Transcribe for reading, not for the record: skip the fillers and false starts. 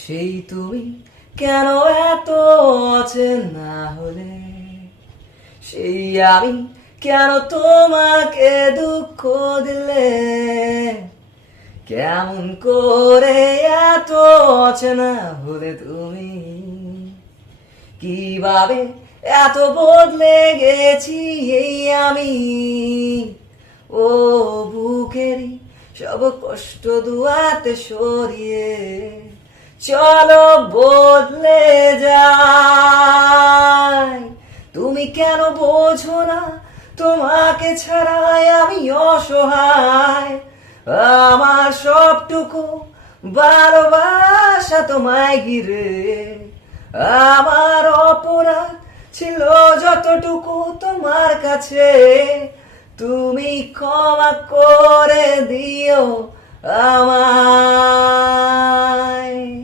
সেই তুমি কেন এত অচেনা হলে, সেই আমি কেন তোমাকে দুঃখ দিলে, কেমন করে এত অচেনা হলে তুমি, কিভাবে এত বদলে গেছি এই আমি। ও বুকেরই সব কষ্ট দুয়াতে সরিয়ে চলো বদলে যাই। তুমি কেন বোঝো না তোমাকে ছাড়াই আমি অসহায়, আমার সবটুকু ভালোবাসা তোমায় ঘিরে, আমার অপরাধ ছিল যতটুকু তোমার কাছে, তুমি ক্ষমা করে দিও আমায়।